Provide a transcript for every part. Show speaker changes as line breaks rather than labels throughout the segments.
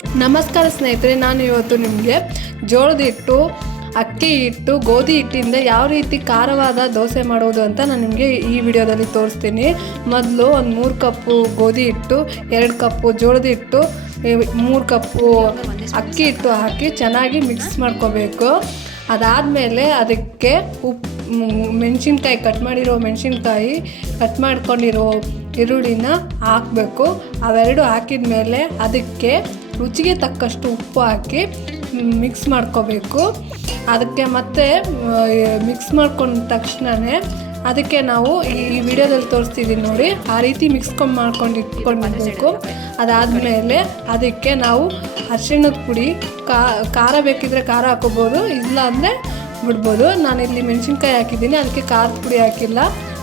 ನಮಸ್ಕಾರ ಸ್ನೇಹಿತರೆ, ನಾನು ಇವತ್ತು ನಿಮಗೆ ಜೋಳದ ಹಿಟ್ಟು, ಅಕ್ಕಿ ಹಿಟ್ಟು, ಗೋಧಿ ಹಿಟ್ಟಿಂದ ಯಾವ ರೀತಿ ಖಾರವಾದ ದೋಸೆ ಮಾಡೋದು ಅಂತ ನಾನು ನಿಮಗೆ ಈ ವಿಡಿಯೋದಲ್ಲಿ ತೋರಿಸ್ತೀನಿ. ಮೊದಲು ಒಂದು ಮೂರು ಕಪ್ಪು ಗೋಧಿ ಹಿಟ್ಟು, ಎರಡು ಕಪ್ಪು ಜೋಳದ ಹಿಟ್ಟು ಮೂರು ಕಪ್ಪು ಅಕ್ಕಿ ಹಿಟ್ಟು ಹಾಕಿ ಚೆನ್ನಾಗಿ ಮಿಕ್ಸ್ ಮಾಡ್ಕೋಬೇಕು. ಅದಾದಮೇಲೆ ಅದಕ್ಕೆ ಉಪ್ಪು ಮೆಣಸಿನ್ಕಾಯಿ ಕಟ್ ಮಾಡಿರೋ ಮೆಣಸಿನ್ಕಾಯಿ ಕಟ್ ಮಾಡ್ಕೊಂಡಿರೋ ಈರುಳ್ಳಿನ ಹಾಕಬೇಕು. ಅವೆರಡು ಹಾಕಿದ ಮೇಲೆ ಅದಕ್ಕೆ ರುಚಿಗೆ ತಕ್ಕಷ್ಟು ಉಪ್ಪು ಹಾಕಿ ಮಿಕ್ಸ್ ಮಾಡ್ಕೋಬೇಕು. ಅದಕ್ಕೆ ಮತ್ತೆ ಮಿಕ್ಸ್ ಮಾಡ್ಕೊಂಡ ತಕ್ಷಣವೇ ಅದಕ್ಕೆ ನಾವು ಈ ವಿಡಿಯೋದಲ್ಲಿ ತೋರಿಸ್ತಿದ್ದೀನಿ ನೋಡಿ, ಆ ರೀತಿ ಮಿಕ್ಸ್ಕೊಂಡು ಮಾಡ್ಕೊಂಡು ಇಟ್ಕೊಂಡಿರ್ಬೇಕು. ಅದಾದಮೇಲೆ ಅದಕ್ಕೆ ನಾವು ಅರಿಶಿಣದ ಪುಡಿ ಖಾರ ಬೇಕಿದ್ರೆ ಖಾರ ಹಾಕೋಬೋದು, ಇಲ್ಲ ಅಂದರೆ ಬಿಡ್ಬೋದು. ನಾನಿಲ್ಲಿ ಮೆಣಸಿನ್ಕಾಯಿ ಹಾಕಿದ್ದೀನಿ, ಅದಕ್ಕೆ ಖಾರದ ಪುಡಿ ಹಾಕಿಲ್ಲ.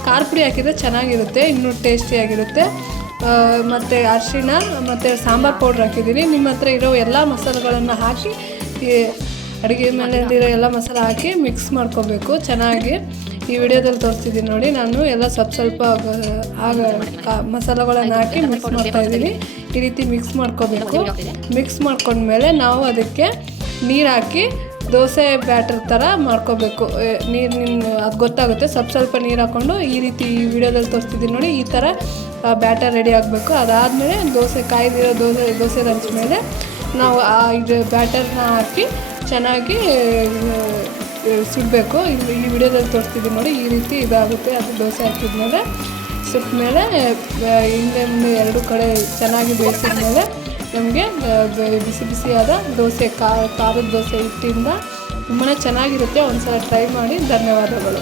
ಖಾರ ಪುಡಿ ಹಾಕಿದರೆ ಚೆನ್ನಾಗಿರುತ್ತೆ, ಇನ್ನೂ ಟೇಸ್ಟಿಯಾಗಿರುತ್ತೆ. ಮತ್ತು ಅರಿಶಿಣ, ಮತ್ತು ಸಾಂಬಾರು ಪೌಡ್ರ್ ಹಾಕಿದ್ದೀನಿ. ನಿಮ್ಮ ಹತ್ರ ಇರೋ ಎಲ್ಲ ಮಸಾಲೆಗಳನ್ನು ಹಾಕಿ ಅಡುಗೆ ಮನೆಯಲ್ಲಿರೋ ಎಲ್ಲ ಮಸಾಲೆ ಹಾಕಿ ಮಿಕ್ಸ್ ಮಾಡ್ಕೋಬೇಕು ಚೆನ್ನಾಗಿ. ಈ ವಿಡಿಯೋದಲ್ಲಿ ತೋರಿಸ್ತಿದ್ದೀನಿ ನೋಡಿ, ನಾನು ಎಲ್ಲ ಸ್ವಲ್ಪ ಸ್ವಲ್ಪ ಆಗ ಮಸಾಲೆಗಳನ್ನು ಹಾಕಿ ಮಿಕ್ಸ್ ಮಾಡ್ತಾ ಇದ್ದೀನಿ. ಈ ರೀತಿ ಮಿಕ್ಸ್ ಮಾಡ್ಕೋಬೇಕು. ಮಿಕ್ಸ್ ಮಾಡ್ಕೊಂಡ್ಮೇಲೆ ನಾವು ಅದಕ್ಕೆ ನೀರು ಹಾಕಿ ದೋಸೆ ಬ್ಯಾಟರ್ ಥರ ಮಾಡ್ಕೋಬೇಕು. ನೀರು ನಿನ್ನ ಅದು ಗೊತ್ತಾಗುತ್ತೆ. ಸ್ವಲ್ಪ ಸ್ವಲ್ಪ ನೀರು ಹಾಕ್ಕೊಂಡು ಈ ರೀತಿ ಈ ವಿಡಿಯೋದಲ್ಲಿ ತೋರಿಸ್ತಿದ್ದೀನಿ ನೋಡಿ, ಈ ಥರ ಬ್ಯಾಟರ್ ರೆಡಿ ಆಗಬೇಕು. ಅದಾದಮೇಲೆ ದೋಸೆ ಕಾಯ್ದಿರೋ ದೋಸೆ ದೋಸೆ ಹಂಚ ಮೇಲೆ ನಾವು ಆ ಇದು ಬ್ಯಾಟರ್ನ ಹಾಕಿ ಚೆನ್ನಾಗಿ ಸುಡಬೇಕು. ಈ ವಿಡಿಯೋದಲ್ಲಿ ತೋರಿಸ್ತಿದ್ದೀನಿ ನೋಡಿ, ಈ ರೀತಿ ಇದಾಗುತ್ತೆ. ಅದು ದೋಸೆ ಹಾಕಿದ್ಮೇಲೆ ಸುಟ್ಟ ಮೇಲೆ ಹಿಂದೆ ಮುಂದೆ ಎರಡು ಕಡೆ ಚೆನ್ನಾಗಿ ಬೇಯಿಸಿದ್ಮೇಲೆ ನಮಗೆ ಬಿಸಿ ಬಿಸಿಯಾದ ದೋಸೆ ಖಾರದ ದೋಸೆ ಹಿಟ್ಟಿಂದ ತುಂಬಾ ಚೆನ್ನಾಗಿರುತ್ತೆ. ಒಂದು ಸಲ ಟ್ರೈ ಮಾಡಿ. ಧನ್ಯವಾದಗಳು.